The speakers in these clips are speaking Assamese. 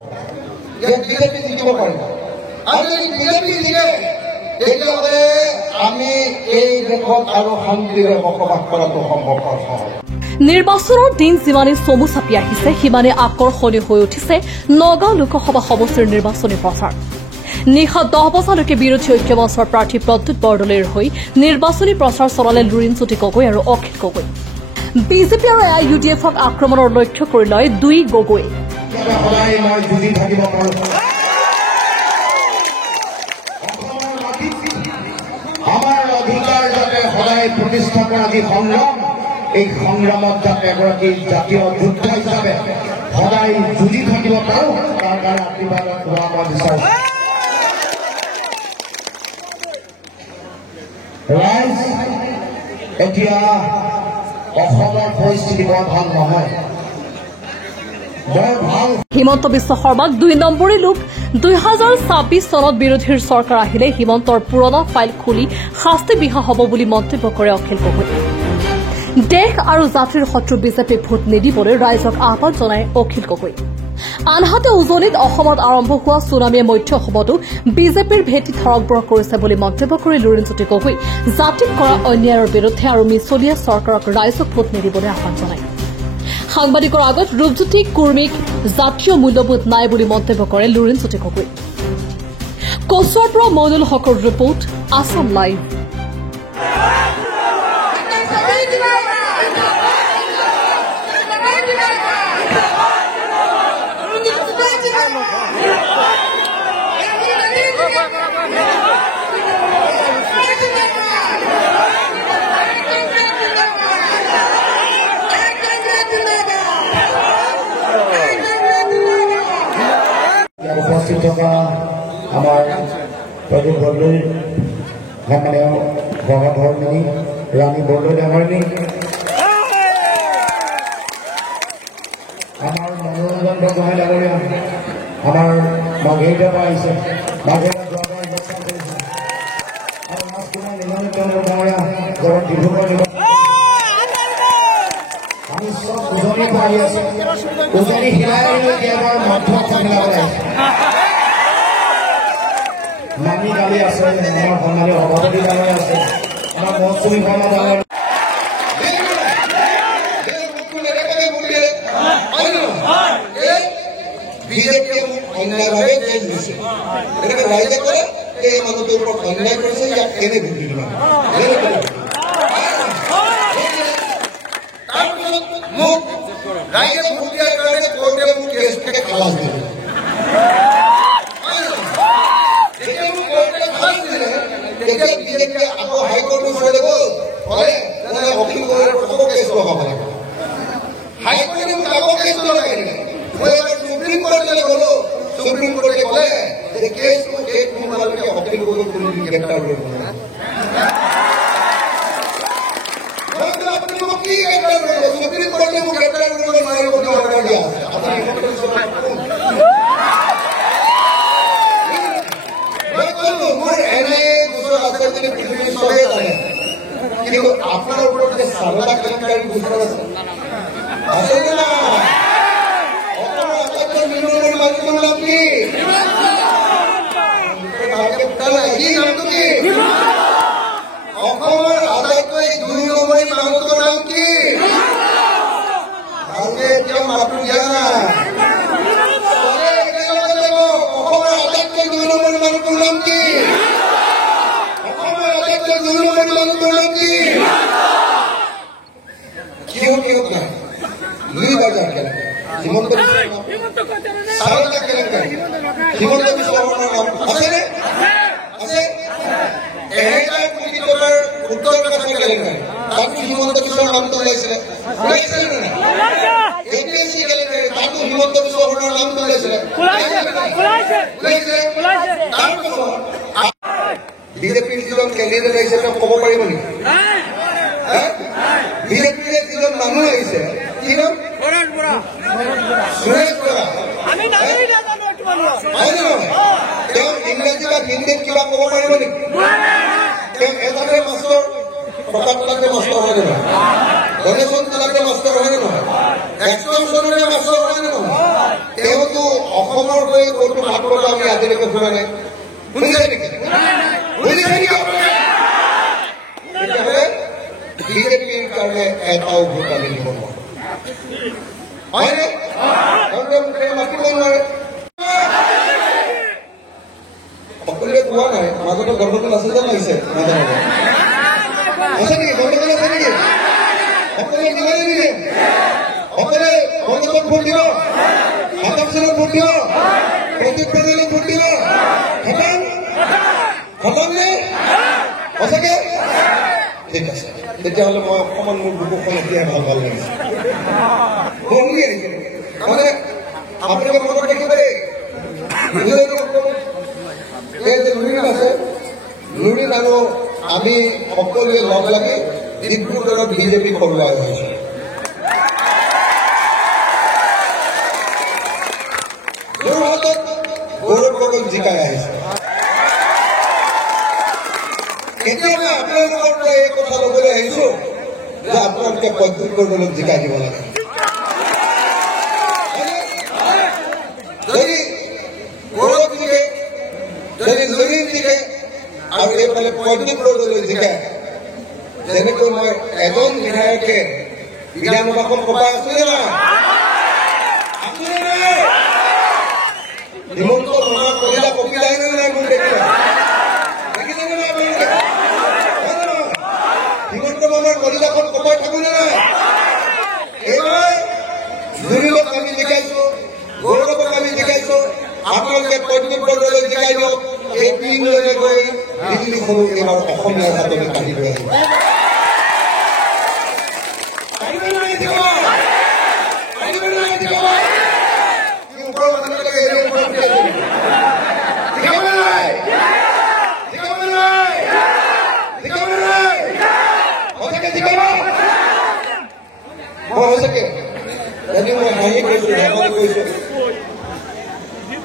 বিজেপি জিকিব পাৰিব আৰু যদি বিজেপি জিকে তেতিয়াহ'লে আমি এই দেশত আৰু শান্তিৰে বসবাস কৰাটো সম্ভৱপৰ হয়। নিৰ্বাচনৰ দিন যিমানে চমু চাপি আহিছে সিমানে আকৰ্ষণীয় হৈ উঠিছে নগাঁও লোকসভা সমষ্টিৰ নিৰ্বাচনী প্ৰচাৰ। নিশা 10 বজালৈকে বিৰোধী ঐক্য মঞ্চৰ প্ৰাৰ্থী প্ৰদ্যুৎ বৰদলৈৰ হৈ নিৰ্বাচনী প্ৰচাৰ চলালে লুৰিণজ্যোতি গগৈ আৰু অখিল গগৈ। বিজেপি আৰু AIUDFক আক্ৰমণৰ লক্ষ্য কৰি লয় দুই গগৈ। আমাৰ অধিকাৰ যাতে সদায় প্ৰতিষ্ঠা কৰা যি সংগ্ৰাম, এই সংগ্ৰামত যাতে এগৰাকী জাতীয় যোদ্ধা হিচাপে সদায় যুঁজি থাকিব পাৰোঁ, তাৰ কাৰণে আশীৰ্বাদ হোৱা মই বিচাৰোঁ। ৰাইজ, এতিয়া অসমৰ পৰিস্থিতি বৰ ভাল নহয়। হিমন্ত বিশ্ব শৰ্মাক 2 নম্বৰী লোক। 2026 চনত বিৰোধীৰ চৰকাৰ আহিলে হিমন্তৰ পুৰণা ফাইল খুলি শাস্তি বিহা হ'ব বুলি মন্তব্য কৰে অখিল গগৈ। দেশ আৰু জাতিৰ শত্ৰু বিজেপি ভোট নিদিবলৈ ৰাইজক আহ্বান জনায় অখিল গগৈ। আনহাতে উজনিত অসমত আৰম্ভ হোৱা ছুনামীয়ে মধ্য অসমতো বিজেপিৰ ভেটি থৰকবৰ কৰিছে বুলি মন্তব্য কৰি লুৰিণজ্যোতি গগৈ জাতিক কৰা অন্যায়ৰ বিৰুদ্ধে আৰু মিছলীয়া চৰকাৰক ৰাইজক ভোট নিদিবলৈ আহ্বান জনায়। সাংবাদিকৰ আগত ৰূপজ্যোতি কুৰ্মীক জাতীয় মূল্যবোধ নাই বুলি মন্তব্য কৰে লুৰিণজ্যোতি গগৈ। কচুৱাৰ পৰা মইনুল হকৰ ৰিপৰ্ট, আছাম লাইভ। উপস্থিত থকা আমাৰ প্ৰদীপ বৰদলৈ সন্মানীয় গভাধৰ্মিনী ৰাণী বৰদলৈ ডাঙৰীণী, আমাৰ মনোৰঞ্জন বৰগোহাঁই ডাঙৰীয়া, আমাৰ মাঘেৰিটা পৰা আহিছে, মাঘেৰিটা যোৱাবাৰ নিৰ্বাচন কৰিছে, আৰু ৰাজকুমাৰ নিৰ্মাণিত ডাঙৰীয়া ঘৰত ডিব্ৰুগড় আমি চব উজনিৰ পৰা আহি আছো। উজনি হিলাই এবাৰ মধ্যখন মিলাবলৈ আহিছে। নামি গালি আছে, আমাৰ সন্মানীয় সভাপতি ডাঙৰীয়া আছে, আমাৰ মৌচুমী শৰ্মা ডাঙৰীয়া। বিজেপিয়ে অন্যায়ভাৱে জেল দিছে, এনেকে ৰাইজে কয় এই মানুহটোৰ ওপৰত অন্যায় কৰিছে, ইয়াক কেনে ভুগি দিব। মোক ৰাইজে ভোট দিয়াৰ কাৰণে কোৰ্টে মোক কেছ থেকে খালাস দিলে। যেতিয়া মোক কোৰ্টে খালাস দিলে তেতিয়া বিজেপিয়ে আকৌ হাইকোৰ্টৰ ওচৰলৈ গ'ল, ক'লে অখিল গগৈৰ আকৌ কেছ লগাব লাগে। হাইকোৰ্টে মোক আকৌ কেছ লগাই দিলে। মই এবাৰ সুপ্ৰিম কোৰ্টলৈ গ'লো, সুপ্ৰিম কোৰ্টে ক'লে যে কেছ তোমালোকে অখিল গগৈক কোনোদিন গ্ৰেপ্তাৰ কৰিব নোৱাৰে। সুপ্ৰিম কোৰ্টে মোক গ্ৰেপ্তাৰ কৰিব নোৱাৰিব বুলি অৰ্ডাৰ দিয়া আছে। মই ক'লো মোৰ এনে গোচৰ আছে যদি পৃথিৱীৰ চবেই জানে, কিন্তু আপোনাৰ ওপৰত যে চাৰদা কেলেংকাৰী গোচৰ আছে আছেনে না? অসমৰ আটাইতকৈ নিম্নমানৰ মানুহটোৰ নাম কি? নামটো কি? অসমৰ আটাইতকৈ 2 নম্বৰী মানুহটোৰ নাম কি? এতিয়াও মাতটো দিয়া নাই। অসমৰ আটাইতকৈ 2 নম্বৰী মানুহটোৰ নাম কি? অসমৰ আটাইতকৈ 2 নম্বৰী মানুহটোৰ নাম কি? কিহত নাই? 2 বজাৰ কেলেংকাৰী, হিমন্ত চাৰদা কেলেংকাৰী, হিমন্ত বিশ্ব শৰ্মাৰ নাম আছেনে? আছে। 1000 কোটি টকাৰ উত্তৰ প্ৰদেশ কেলেংকাৰী, তাতো হিমন্ত বিশ্বৰ নামটো ওলাইছিলে, ওলাইছিলে নে নাই? APSC কেলেংকাৰী, তাতো হিমন্ত বিশ্ব শৰ্মাৰ নামটো ওলাইছিলে, তাৰপিছত বিজেপিৰ যিজন কেণ্ডিডেট আহিছে তেওঁ ক'ব পাৰিব নেকি? বিজেপিৰ যিজন মানুহ আহিছে কি নাম? সুৰেশ বৰা। তেওঁ ইংৰাজী বা হিন্দীত কিবা ক'ব পাৰিব নেকি? তেওঁ এজনে মাষ্টৰ, প্ৰতাপ তালাকে মাষ্টৰ হয় নে নহয়? গণেশন তালাকে মাষ্টৰ হয় নে নহয়? এক্সটেনশ্যনৰে মাষ্টৰ হয় নে নহয়? তেওঁতো অসমৰ এই কোনটো মাত্ৰটা আমি আজিলৈকে শুনা নাই শুনিছে নেকি বিজেপিৰ কাৰণে এটাও ভোট আমি দিব নোৱাৰো হয়নে মাতিব নোৱাৰে সকলোৱে কোৱা নাই মাজতে গণ্ডগোল আছে যেন লাগিছে মাজে মাজে আছে নেকি গণ্ডগোল আছে নেকি সকলোৱে নিবাৰে নিদিয়ে সকলোৱে গণ্ডগোল ভোট দিব হাতক চনত ভোট দিব প্ৰদীপ পেটেলক ভোট দিব খতম নে সঁচাকে ঠিক আছে তেতিয়াহ'লে মই অকণমান মোৰ বুকুখন এতিয়া ভাল লাগিছে মানে আপোনালোকে মনত ৰাখিব এই যে লুৰিণ আছে লুৰিণ আৰু আমি সকলোৱে লগ লাগি ডিব্ৰুগড়ত বিজেপি সৰুৱাই হৈছো যোৰহাটত গৌৰৱ গগৈক জিকাই আহিছে এতিয়া মই আপোনালোকৰ পৰা এই কথা ল'বলৈ আহিছো যে আপোনালোকে প্ৰত্যেকৰ দলক জিকাই দিব লাগে যদি গৌৰৱ জিকে যদি লুৰিণ জিকে আৰু এইফালে প্ৰত্যেকৰ দলক জিকায় যেনেকৈ মই এজন বিধায়কে বিধানসভাখন কপাই আছো নে নাই হিমন্ত মামাৰ কলিতা পকি যায় নে নাই মোৰ দেখিলে দেখিছেনে নাই আপোনালোকে হিমন্ত মামাৰ কলিতাখন কপাই থাকো নে নাই এইবাৰ লুৰিণক আমি জিকাইছো গৌৰৱক আমি জিকাইছো আপোনালোকে প্ৰত্যেকৰ দলক জিকাই দিয়ক এই পিনলৈ গৈ দিল্লীখনো এইবাৰ অসমীয়া জাতকে কাঢ়ি লৈ আহিব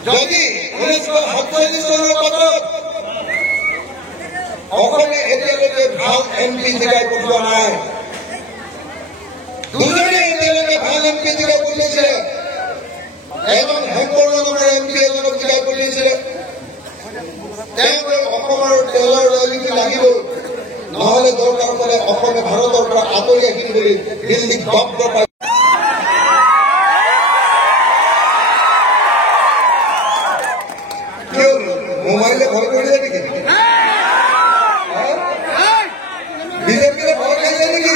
যদি 1947 চনৰ পাছত অসমে এতিয়ালৈকে ভাল MP জিকাই পঠোৱা নাই দুজনে এতিয়ালৈকে ভাল MP জিকাই পঠিয়াইছিলে এজন হেমবৰ নামৰ MP এজনক জিকাই পঠিয়াইছিলে তেওঁলোকে অসমৰ তেলৰ ৰয়েলিটি লাগিবই নহ'লে দৰকাৰ হ'লে অসমে ভাৰতৰ পৰা আঁতৰি আহিম বুলি দিল্লীক দপ্ত পাই মোবাইলে ভয় কৰিছে নেকি বিজেপিয়ে ভয় খাইছে নেকি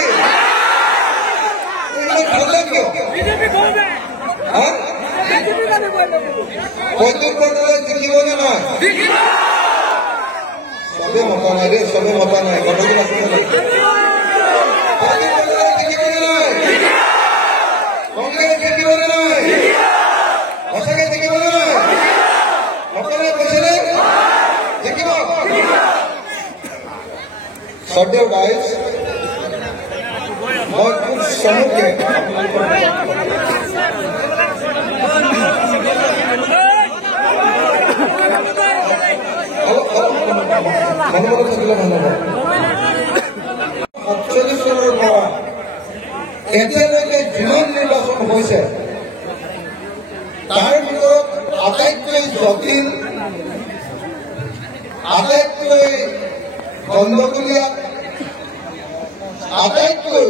প্ৰত্যেকৰ দলে জিকিবনে নাই চবে মতা নাই দেই চবে মতা নাই গণ্ডগোল আছে নাই প্ৰত্যেকৰ দলে জিকিবনে নাই কংগ্ৰেছ জিকিবনে নাই সঁচাকে জিকিবনে নাই সকলোৱে কৈছেনে জিকিব শ্ৰদ্ধেয় গাইজ মই খুব চমুকে থাকিলে ভাল হ'ব 47 চনৰ পৰা এতিয়ালৈকে যিমান নিৰ্বাচন হৈছে তাৰ ভিতৰত আটাইতকৈ জটিল আটাইতকৈ গণ্ডগোলীয়া আটাইতকৈ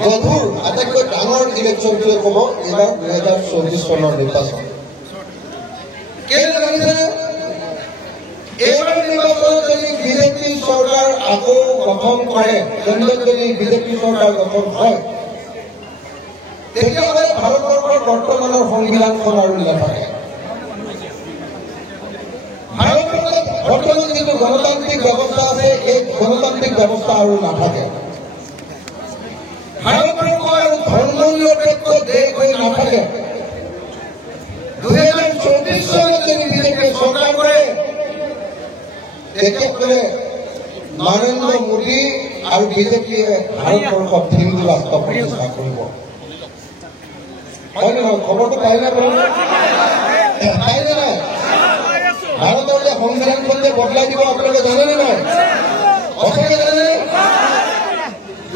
গধুৰ আটাইতকৈ ডাঙৰ ইলেকশ্যনটোৱে ক'ব এইবাৰ 2024 চনৰ নিৰ্বাচন কেলে জানিছেনে এইবাৰ নিৰ্বাচনত যদি বিজেপি চৰকাৰ আকৌ গঠন কৰে কেন্দ্ৰত যদি বিজেপি চৰকাৰ গঠন হয় তেতিয়াহ'লে ভাৰতবৰ্ষৰ বৰ্তমানৰ সংবিধানখন আৰু নাথাকে ভাৰতবৰ্ষত বৰ্তমান যিটো গণতান্ত্ৰিক ব্যৱস্থা আছে এই গণতান্ত্ৰিক ব্যৱস্থা আৰু নাথাকে ভাৰতবৰ্ষ আৰু ধৰ্মনিৰপেক্ষ দেশ হৈ নাথাকে 2024 চনত যদি বিজেপিয়ে চৰকাৰ কৰে তেতিয়াহ'লে নৰেন্দ্ৰ মোদী আৰু বিজেপিয়ে ভাৰতবৰ্ষত হিন্দু ৰাষ্ট্ৰ প্ৰতিষ্ঠা কৰিব হয় নহয় খবৰটো পাইনে পাইনে নাই ভাৰতৰ যে সংবিধানখন যে বদলাই দিব আপোনালোকে জানেনে নাই সঁচাকে জানে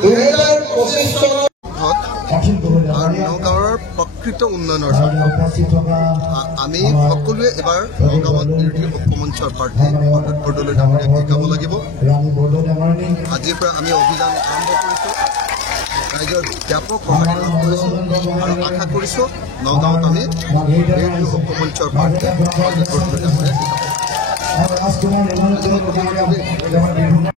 2025 চনত আৰু নগাঁৱৰ প্ৰকৃত নিশ্চিত উন্নয়নৰ আমি সকলোৱে এবাৰ নগাঁৱত বিৰোধী ঐক্যমঞ্চৰ প্ৰাৰ্থী অতুল বৰদলৈ ডাঙৰীয়াক জিকাব লাগিব। আজিৰ পৰা আমি অভিযান আৰম্ভ কৰিছোঁ, ৰাইজৰ ব্যাপক সঁহাৰি লাভ কৰিছোঁ আৰু আশা কৰিছোঁ নগাঁৱত আমি বিৰোধী ঐক্যমঞ্চৰ প্ৰাৰ্থী অতুল বৰদলৈ ডাঙৰীয়াক জিকাব।